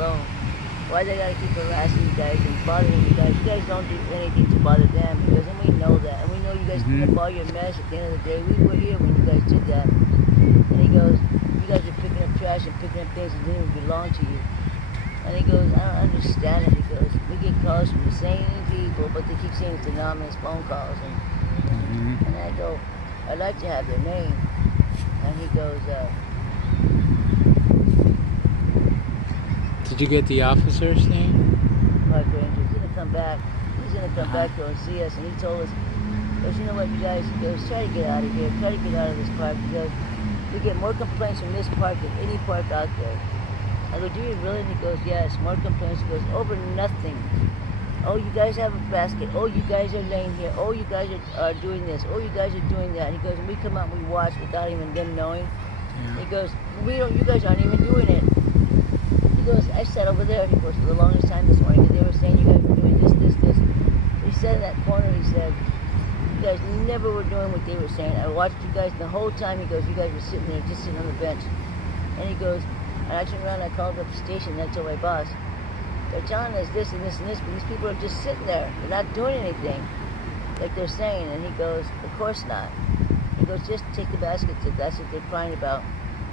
well, why they gotta keep harassing you guys and bothering you guys? You guys don't do anything to bother them, because and we know that. And we know you guys clean up all your mess at the end of the day. We were here when you guys did that. And he goes, you guys are picking up trash and picking up things that didn't even belong to you. And he goes, I don't understand it. He goes, we get calls from the same people, but they keep saying it's anonymous phone calls. And I go, I'd like to have their name. And he goes, did you get the officer's name? Park Ranger. He's gonna come back. He's gonna come back to and see us. And he told us, he goes, you know what, you guys, he goes, try to get out of here. Try to get out of this park, because we get more complaints from this park than any park out there. I go, do you really? And he goes, yes, more complaints. He goes, over nothing. Oh, you guys have a basket. Oh, you guys are laying here. Oh, you guys are doing this. Oh, you guys are doing that. He goes, and we come out and we watch without even them knowing. He goes, you guys aren't even doing it. He goes, I sat over there, he goes, for the longest time this morning, and they were saying you guys were doing this. He said in that corner, he said, you guys never were doing what they were saying. I watched you guys the whole time. He goes, you guys were sitting there, just sitting on the bench. And he goes, and I turned around and I called up the station, and I told my boss, they're telling us this and this and this, but these people are just sitting there. They're not doing anything like they're saying. And he goes, of course not. He goes, just take the baskets if that's what they're crying about.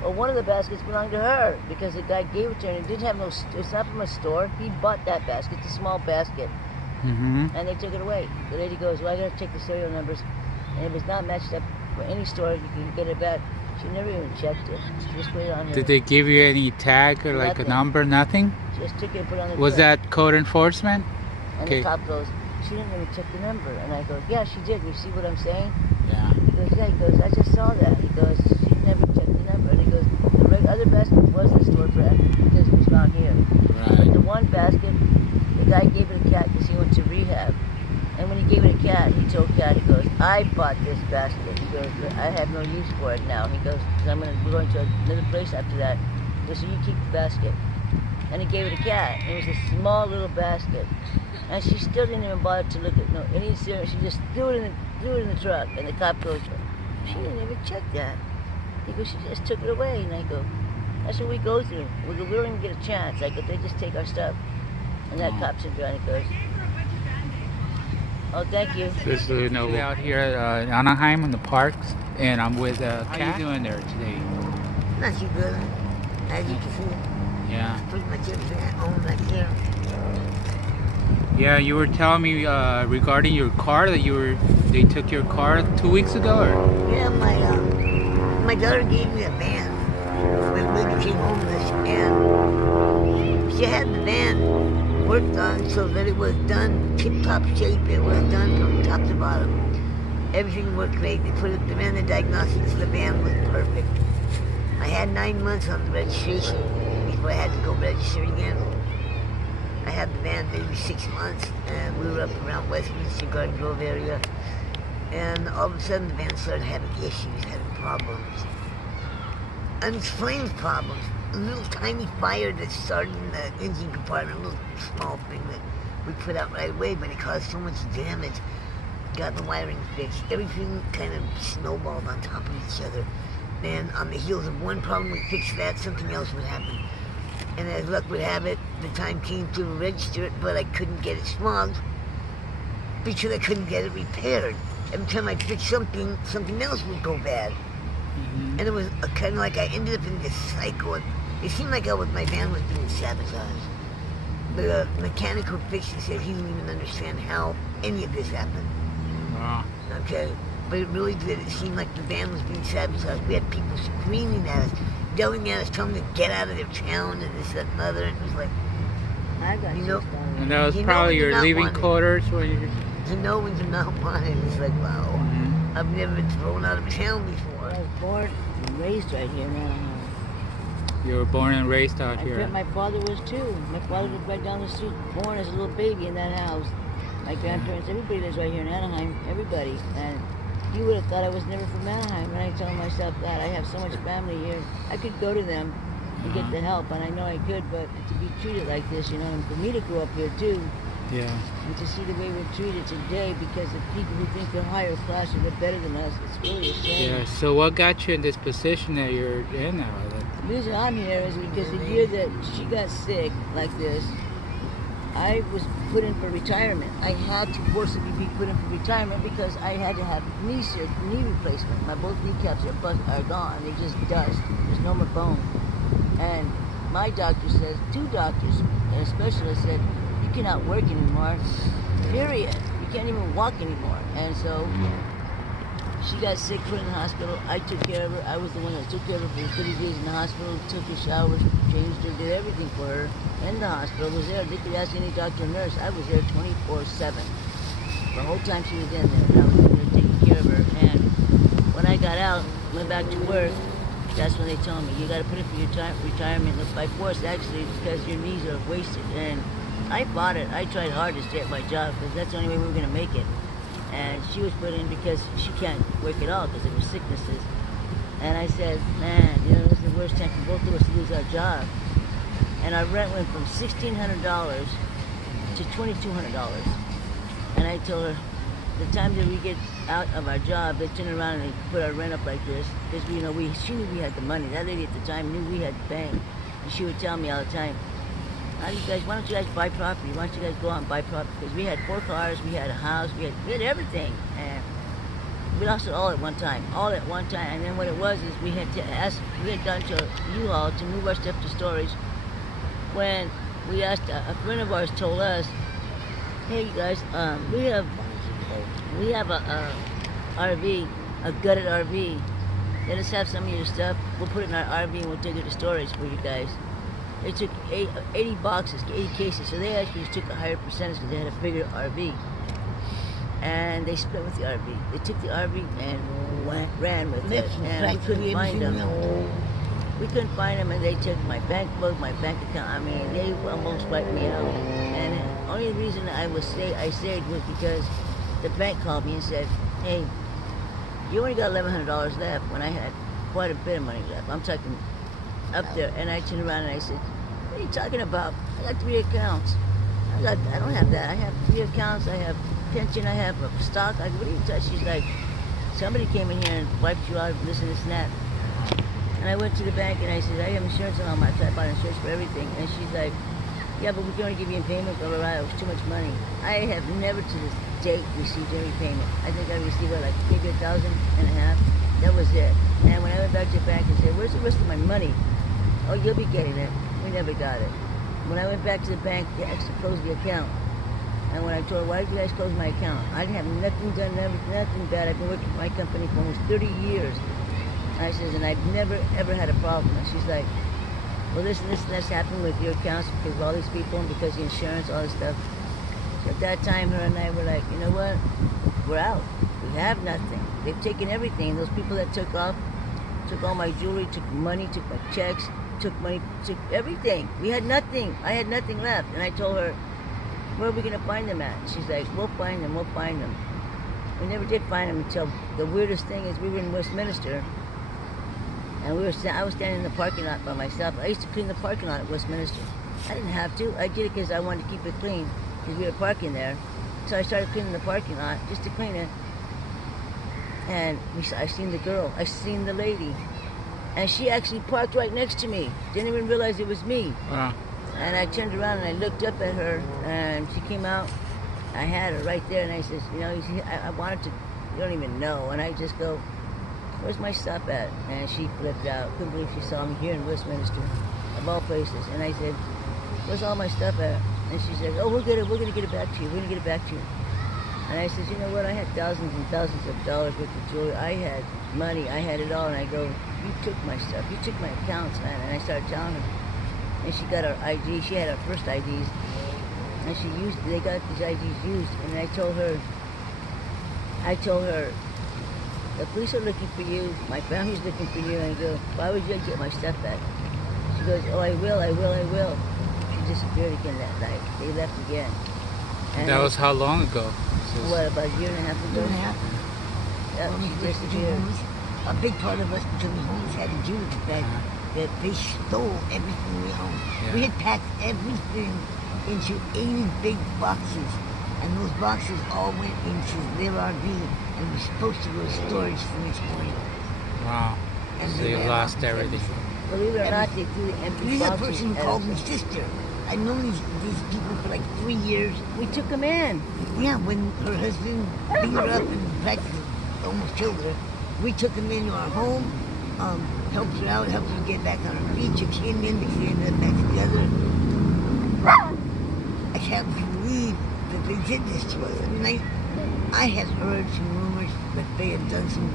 Well, one of the baskets belonged to her, because the guy gave it to her, and it didn't have no, it's not from a store. He bought that basket, it's a small basket. And they took it away. The lady goes, well, I gotta check the serial numbers, and if it's not matched up for any store, you can get it back. She never even checked it. She just put it on her. Did they give you any tag or like a number? Nothing? Just took it and put it on the Was truck. that code enforcement? And the cop goes, she didn't even check the number. And I go, yeah, she did. You see what I'm saying? Yeah. He goes, yeah. He goes, I just saw that. He goes, she never checked the number. And he goes, the other basket was in the store for because it was found here. Right. But the one basket, the guy gave it a cat because he went to rehab. And when he gave it a cat, he told Cat, he goes, I bought this basket. He goes, I have no use for it now. He goes, we're going to another place after that. He goes, so you keep the basket. And he gave it a Cat. It was a small little basket. And she still didn't even bother to look at any serious. She just threw it in the truck. And the cop goes, she didn't even check that. He goes, she just took it away. And I go, that's what we go through. We don't even get a chance. I go, they just take our stuff. And that cop sits around and goes, oh, thank you. This is Lenovo out here at Anaheim in the parks, and I'm with Kat. How you doing there today? Not too good, as you can see. Yeah. Pretty much everything I own right here. Yeah, you were telling me regarding your car that they took your car 2 weeks ago, or? Yeah, my daughter gave me a van when we became homeless, and she had the van worked on so that it was done tip-top shape. It was done from top to bottom. Everything worked great. They put the van in diagnostics. The van was perfect. I had 9 months on the registration before I had to go register again. I had the van maybe 6 months, and we were up around Westminster, Garden Grove area, and all of a sudden the van started having issues, having problems. Unexplained problems. A little tiny fire that started in the engine compartment, a little small thing that we put out right away, but it caused so much damage. Got the wiring fixed. Everything kind of snowballed on top of each other. And on the heels of one problem, we fixed that, something else would happen. And as luck would have it, the time came to register it, but I couldn't get it swabbed because I couldn't get it repaired. Every time I fixed something, something else would go bad. And it was kind of like I ended up in this cycle. It seemed like my van was being sabotaged. The mechanic who fixed it said he didn't even understand how any of this happened. Wow. Okay, but it really did. It seemed like the van was being sabotaged. We had people screaming at us, yelling at us, telling them to get out of their town and this, that, and the other. And it was like, you know, and that was probably your leaving quarters when you. You know when you're not wanted. It's like, wow, I've never been thrown out of town before. I was born and raised right here in Anaheim. You were born and raised out here. My father was too. My father lived right down the street, born as a little baby in that house. My grandparents, everybody lives right here in Anaheim, everybody. And you would have thought I was never from Anaheim. And I tell myself that I have so much family here. I could go to them and get the help, and I know I could, but to be treated like this, you know, and for me to grow up here too, Yeah. And to see the way we're treated today because of people who think they're higher class or they're better than us, it's really a shame. Yeah. So what got you in this position that you're in now? The reason I'm here is because the year that she got sick like this, I was put in for retirement. I had to forcibly be put in for retirement because I had to have knee replacement. My both kneecaps are gone. They're just dust. There's no more bone. And my doctor says, 2 doctors and a specialist said, you cannot work anymore, period. You can't even walk anymore. And so she got sick, put in the hospital. I took care of her. I was the one that took care of her for 30 days in the hospital, took her showers, changed her, did everything for her in the hospital. Was there. They could ask any doctor or nurse. I was there 24/7. The whole time she was in there, and I was in there taking care of her. And when I got out, went back to work, that's when they told me, you got to put it for your retirement by force, actually, because your knees are wasted. And I fought it. I tried hard to stay at my job because that's the only way we were going to make it. And she was put in because she can't work at all because of her sicknesses. And I said, man, you know, this is the worst time for both of us to lose our job. And our rent went from $1,600 to $2,200. And I told her, the time that we get out of our job, they turn around and they put our rent up like this. Because, you know, she knew we had the money. That lady at the time knew we had the bank. And she would tell me all the time, why don't you guys buy property? Why don't you guys go out and buy property? Because we had 4 cars, we had a house, we had everything. And we lost it all at one time. And then what it was is we had gone to a U-Haul to move our stuff to storage. When we asked, a friend of ours told us, hey you guys, we have a RV, a gutted RV. Let us have some of your stuff. We'll put it in our RV and we'll take it to storage for you guys. They took 80 boxes, 80 cases, so they actually just took a higher percentage because they had a bigger RV. And they split with the RV. They took the RV and ran with it, and we couldn't find them. We couldn't find them, and they took my bank book, my bank account. I mean, they almost wiped me out. And the only reason I stayed was because the bank called me and said, hey, you only got $1,100 left when I had quite a bit of money left. I'm talking up there. And I turned around and I said, what are you talking about? I got 3 accounts. I don't have that. I have 3 accounts. I have pension. I have a stock. What are you talking? She's like, somebody came in here and wiped you out, this and that. And I went to the bank and I said, I have insurance on all my, I bought insurance for everything. And she's like, yeah, but we can only give you a payment, blah, blah, blah. It was too much money. I have never to this date received any payment. I think I received like maybe $1,500. That was it. And when I went back to the bank and said, where's the rest of my money? Oh, you'll be getting it. We never got it. When I went back to the bank, they actually closed the account. And when I told her, why did you guys close my account? I didn't have nothing done, nothing bad. I've been working for my company for almost 30 years. And I says, and I've never, ever had a problem. And she's like, well, this and that's happened with your accounts because of all these people and because of the insurance, all this stuff. So at that time, her and I were like, you know what? We're out. We have nothing. They've taken everything. Those people that took off, took all my jewelry, took money, took my checks, took money, took everything. We had nothing. I had nothing left. And I told her, where are we going to find them at? She's like, we'll find them. We never did find them until the weirdest thing is we were in Westminster. And I was standing in the parking lot by myself. I used to clean the parking lot at Westminster. I didn't have to. I did it because I wanted to keep it clean because we were parking there. So I started cleaning the parking lot just to clean it. And I seen the girl. I seen the lady. And she actually parked right next to me. Didn't even realize it was me. Wow. And I turned around and I looked up at her and she came out. I had her right there and I said, you know, I wanted to, you don't even know. And I just go, where's my stuff at? And she flipped out. Couldn't believe she saw me here in Westminster, of all places. And I said, where's all my stuff at? And she said, oh, we're gonna get it back to you. We're gonna get it back to you. And I said, you know what? I had thousands and thousands of dollars worth of jewelry. I had money. I had it all. And I go, you took my stuff. You took my accounts, man. And I started telling her. And she got our ID. She had our first IDs. And they got these IDs used. And I told her, the police are looking for you. My family's looking for you. And I go, why would you get my stuff back? She goes, oh, I will. She disappeared again that night. They left again. And that was how long ago? What, about a year and a half ago? Yep, she disappeared. A big part of us because we always had to do with that they stole everything we owned. Yeah. We had packed everything into 80 big boxes. And those boxes all went into their RV and were supposed to go to storage for next morning. Wow. And So they you ran lost off. everything. Believe it or not, they threw the empty He's a boxes person who at called us. me sister. I've known these people for like 3 years. We took them in. Yeah, when her husband beat her up and practically almost killed her, we took him into our home, helped her out, helped her get back on her feet, took him in because we ended up back together. I can't believe that they did this to us. I mean, I had heard some rumors that they had done some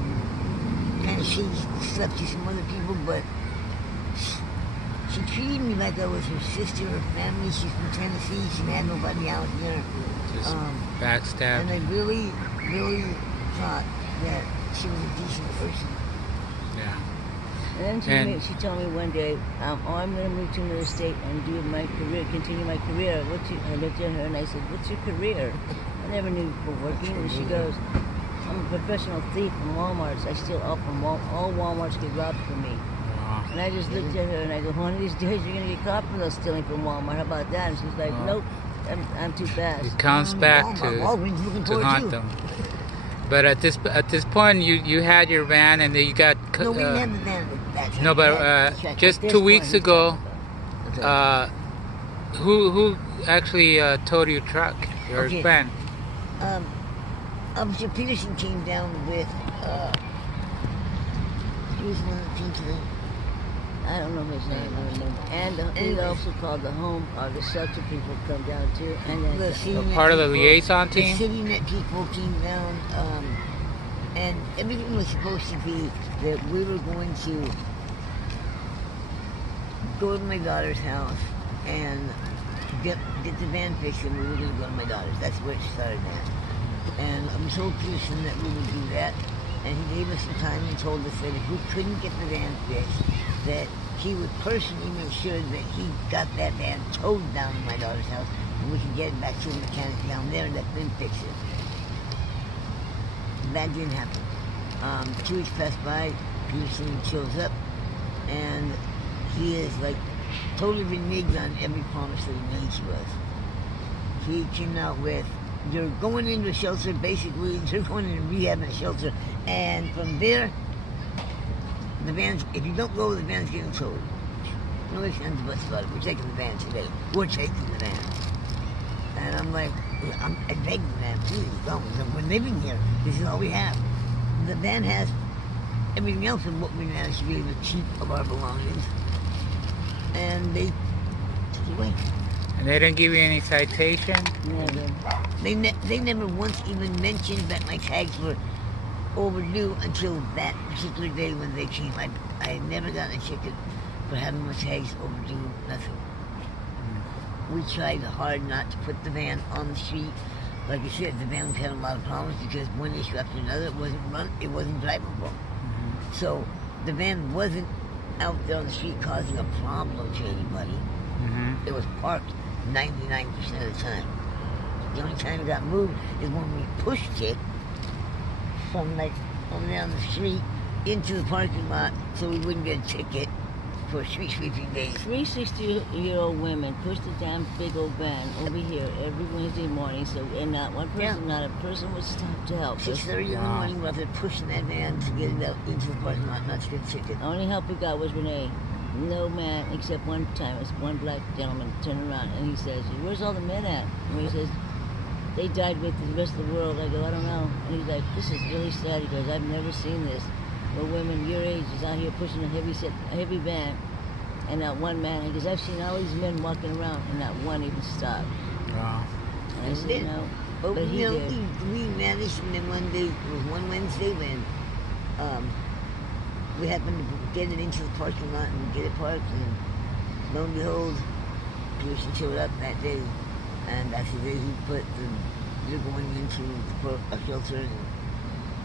kind of shady stuff to some other people, but she treated me like I was her sister, her family. She's from Tennessee. She had nobody out here. Just backstab. And I really, really thought that she was a decent person. Yeah. And then she told me one day, I'm going to move to another state and do my career, continue my career. I looked at her and I said, what's your career? I never knew you were working. And she goes, I'm a professional thief from Walmart's. I steal all from all Walmarts get robbed from me. Wow. And I just looked at her and I go, one of these days you're going to get caught for those stealing from Walmart. How about that? And she's like, nope, I'm too fast. It comes back to haunt them. But at this point, you had your van and then you got. No, we didn't have the van at that time. No, but just 2 weeks ago, who actually towed your truck, your van? Officer Peterson came down with. He was one of the people. I don't know his name. I remember. And he also called the the shelter people come down too. And then Part of the liaison team? The city net people came down, and everything was supposed to be that we were going to go to my daughter's house and get the van fixed, and we were going to go to my daughter's. That's where it started at. And I told Peterson that we would do that, and he gave us some time and told us that if we couldn't get the van fixed, that he would personally make sure that he got that van towed down to my daughter's house and we could get it back to the mechanic down there and let them fix it. That didn't happen. 2 weeks passed by, Peterson shows up, and he is like totally reneged on every promise that he made to us. He came out with, you're going into a shelter, basically, you're going into rehab in a shelter, and from there, the van's, if you don't go, the van's getting towed. No ifs, ands, or buts about it. We're taking the van today. We're taking the van. And I'm like, I beg the van, please, don't. We're living here. This is all we have. The van has everything else of what we managed to be able to keep of our belongings. And they took it away. And they didn't give you any citation? Never. They never once even mentioned that my tags were overdue until that particular day when they came. I never got a ticket for having my tags overdue, nothing. We tried hard not to put the van on the street. Like I said, the van had a lot of problems because one issue after another, it wasn't drivable. So the van wasn't out there on the street causing a problem to anybody. It was parked 99% of the time. The only time it got moved is when we pushed it from like over there on the street into the parking lot so we wouldn't get a ticket for street sweeping days. 3 60-year-old women pushed the damn big old van over here every Wednesday morning, so and not one person, not a person would stop to help us. 6:30 in the morning, we were pushing that van to get it out into the parking lot, not to get a ticket. The only help we got was Renee. No man, except one time, it's one black gentleman turned around and he says, where's all the men at? And he says, they died with the rest of the world. I go, I don't know. And he's like, this is really sad. He goes, I've never seen this. Where women your age is out here pushing a heavy van, and not one man. He goes, I've seen all these men walking around, and not one even stopped. Wow. And I said, no. But he did. We managed, and then one day, it was one Wednesday when we happened to get it into the parking lot and get it parked, and lo and behold, Peterson showed up that day, and that's the day he put you're going into a shelter, and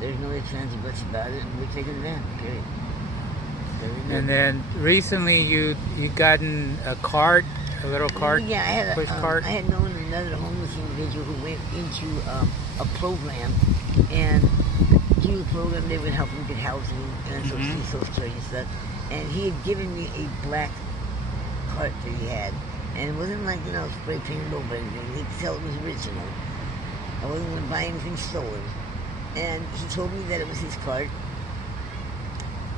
there's no ifs, ands, or buts about it, and we're taking the van, period. And then recently you gotten a cart, a little cart, yeah, push cart. I had known another homeless individual who went into a program, and through the program they would help him get housing and Social Security and stuff. And he had given me a black cart that he had, And it wasn't like, you know, spray painted over anything. You could tell it was original. I wasn't going to buy anything stolen. And he told me that it was his cart.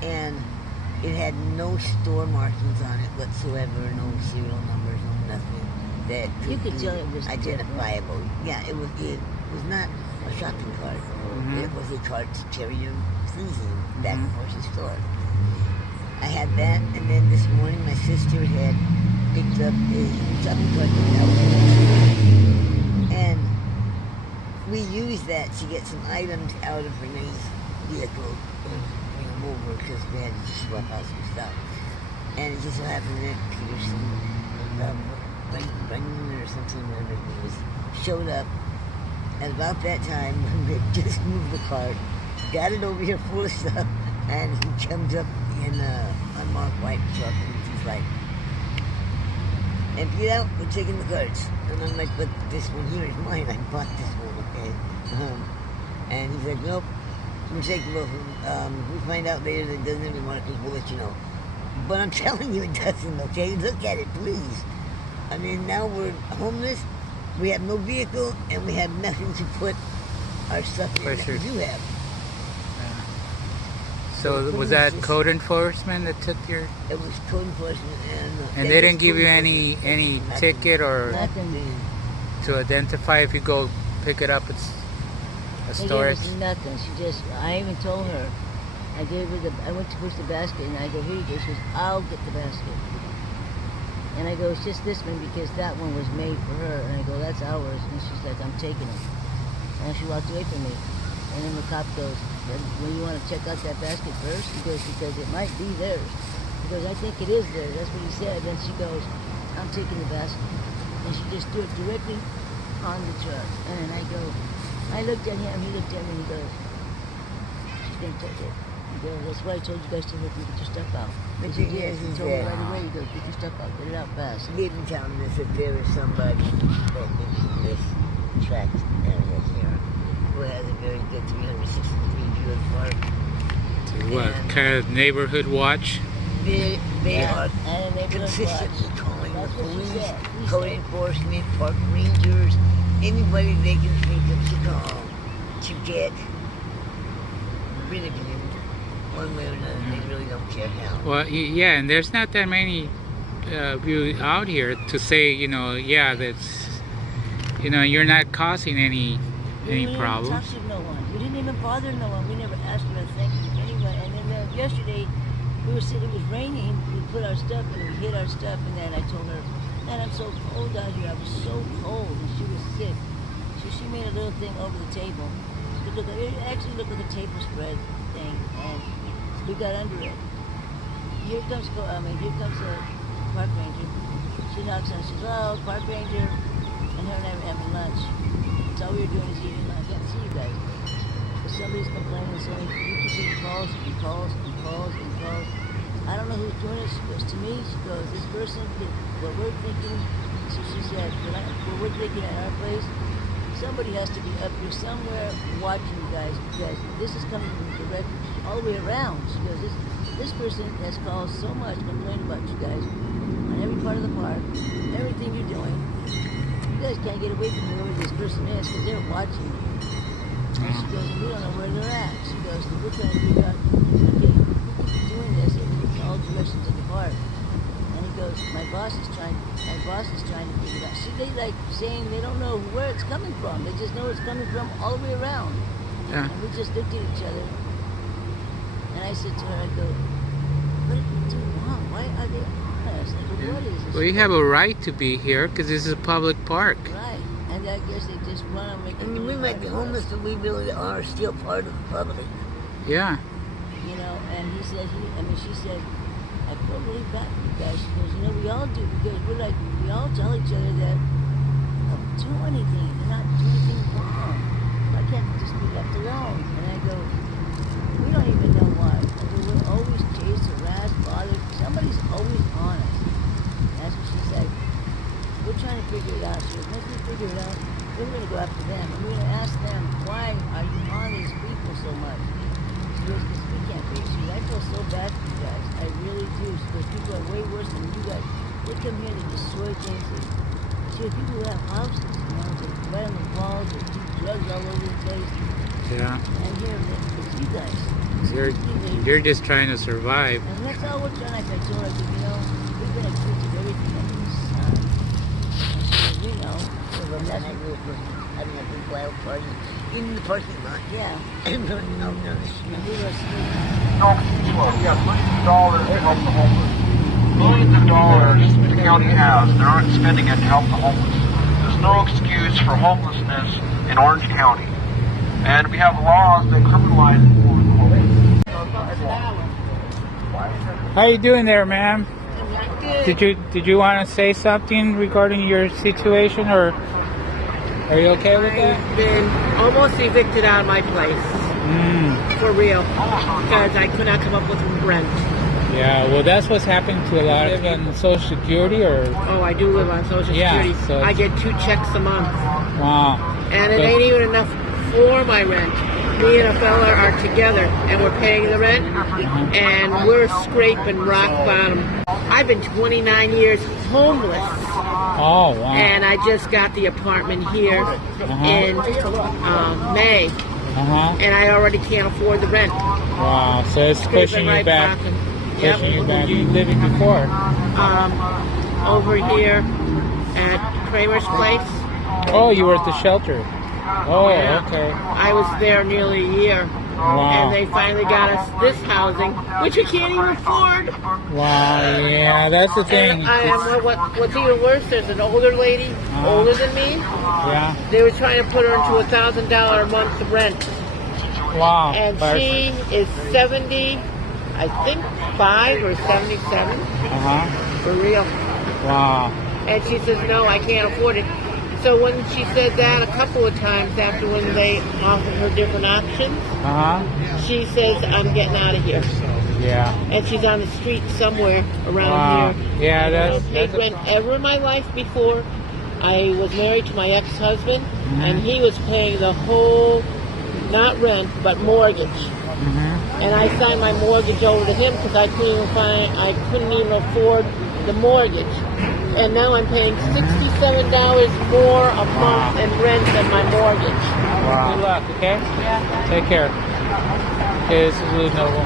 And it had no store markings on it whatsoever, no serial numbers, no nothing. That You could tell it was identifiable. Yeah, it was not a shopping cart. It was a cart to carry your things in back and forth to the store. I had that, and then this morning my sister had picked up a shopping cart and we used that to get some items out of Renee's vehicle and bring them over because we had to swap out some stuff. And it just so happened that Peterson, Brendan or something, whatever it was, showed up at about that time when we had just moved the cart, got it over here full of stuff, and he comes up in a unmarked white truck and he's like, empty it out, we're taking the carts. And I'm like, but this one here is mine, I bought this one, okay? And he's like, nope, we're taking both of them. We find out later that it doesn't have the markers, we'll let you know. But I'm telling you it doesn't, okay? Look at it, please. I mean, now we're homeless, we have no vehicle, and we have nothing to put our stuff in that we do have. So was that code enforcement that took your... It was code enforcement, and they didn't give you any ticket or to identify if you go pick it up at a storage? They gave us nothing. She just, I even told her, I went to push the basket and I go, here you go. She goes, I'll get the basket. And I go, it's just this one because that one was made for her. And I go, that's ours. And she's like, I'm taking it. And she walked away from me. And then the cop goes, well, you want to check out that basket first? He goes, because it might be theirs. He goes, I think it is theirs. That's what he said. Then she goes, I'm taking the basket. And she just threw it directly on the truck. And then I looked at him, he looked at me, and he goes, she's going to take it. He goes, that's why I told you guys to look, get your stuff out. But he did. He told me right away, he goes, get your stuff out, get it out fast. He didn't tell me that there is somebody that lives in this tract area here who has a very good 360-degree view of the park. What, kind of neighborhood watch? They are consistently calling the police, code enforcement, park rangers, anybody they can think of to call to get rid of you one way or another. They really don't care how. Well, yeah, and there's not that many of you out here to say, you know, yeah, that's, you know, you're not causing any problems. We didn't even talk to no one. We didn't even bother no one. We never asked for a thank you to anyone. And then yesterday, we were sitting, it was raining, we put our stuff and we hid our stuff, and then I told her, man, I'm so cold out here, I was so cold, and she was sick. So she made a little thing over the table. It actually looked like a table spread thing, and we got under it. Here comes a park ranger. She knocks on, she says, oh, park ranger, and her and I were having lunch. So all we were doing is eating lunch. I can't see you guys. But somebody's complaining, so we keep getting calls and calls and calls and calls. I don't know who's doing it. She goes, to me, she goes, this person did what we're thinking. So she said, what we're thinking at our place, somebody has to be up here somewhere watching you guys, because this is coming from direct all the way around. She goes, this person has called so much, complaining about you guys on every part of the park, everything you're doing. You guys can't get away from whoever this person is because they're watching you. And she goes, we don't know where they're at. She goes, we're trying to figure out, okay, we keep doing this in all directions of the park. And he goes, my boss is trying to figure it out. See, they like saying they don't know where it's coming from. They just know it's coming from all the way around. Yeah. And we just looked at each other. And I said to her, I go, what did we do wrong? Why are they on us? I go, what is this? Well, you have a right to be here because this is a public park. Right. And I guess they just want to make it. I mean, we might be homeless, but we really are still part of the public. Yeah. You know, and he said, she said, I feel really bad for you guys. She goes, you know, we all do, because we all tell each other that don't do anything. They're not doing anything wrong. Why can't they just be left alone? And I go, we don't even know why. I go, we're always chased, harassed, bothered. Somebody's always on us. That's what she said. We're trying to figure it out. She goes, once we figure it out, then we're going to go after them. And we're going to ask them, why are you on these people so much? She goes, because we can't figure it out. I feel so bad for you guys. I really do. She goes, people are way worse than you guys. They come here to destroy things. See, the people who have houses, you know, they right on the walls, they do drugs all over the place. Yeah. And here, it's you guys. You're just trying to survive. And that's all we're trying. Like I told her, I said, you know, we've been accused of everything under the sun. And she said, we know. So the mess we were having a big wild party in the parking lot. Yeah. And no, And we were asleep. We have millions of dollars to help the homeless. Millions of dollars the county has. They aren't spending it to help the homeless. There's no excuse for homelessness in Orange County. And we have laws that criminalize the homeless. How you doing there, ma'am? Did you want to say something regarding your situation, or are you okay with that? I've been almost evicted out of my place. For real. Because I could not come up with rent. Yeah, well, that's what's happening to a lot of on Social Security, or Oh, I do live on Social Security. so I get 2 checks a month. wow. And it ain't even enough for my rent. Me and a fella are together, and we're paying the rent, and we're scraping rock bottom. I've been 29 years homeless, Oh, wow. and I just got the apartment here in May, and I already can't afford the rent. Wow, so it's pushing you Scraping back. bottom. Pushing you Yep. back. Where you living before? Over here at Kramer's place. Oh, you were at the shelter. Oh, Yeah. okay. I was there nearly a year. Wow. And they finally got us this housing, which we can't even afford. Wow, yeah, that's the thing. And what's even worse, there's an older lady, older than me. Yeah. They were trying to put her into $1,000 a month rent. Wow. And she is 70, I think 5 or 77, for real. Wow. And she says, no, I can't afford it. So when she said that a couple of times after when they offered her different options, she says, I'm getting out of here. Yeah. And she's on the street somewhere around Wow. here. Yeah, I that's never paid rent ever in my life before. I was married to my ex-husband, and he was paying the whole, not rent, but mortgage. And I signed my mortgage over to him because I couldn't even afford the mortgage. And now I'm paying $67 more a month in rent than my mortgage. Wow. Good luck, okay? Yeah. Take care. Okay, this is Lou Noble.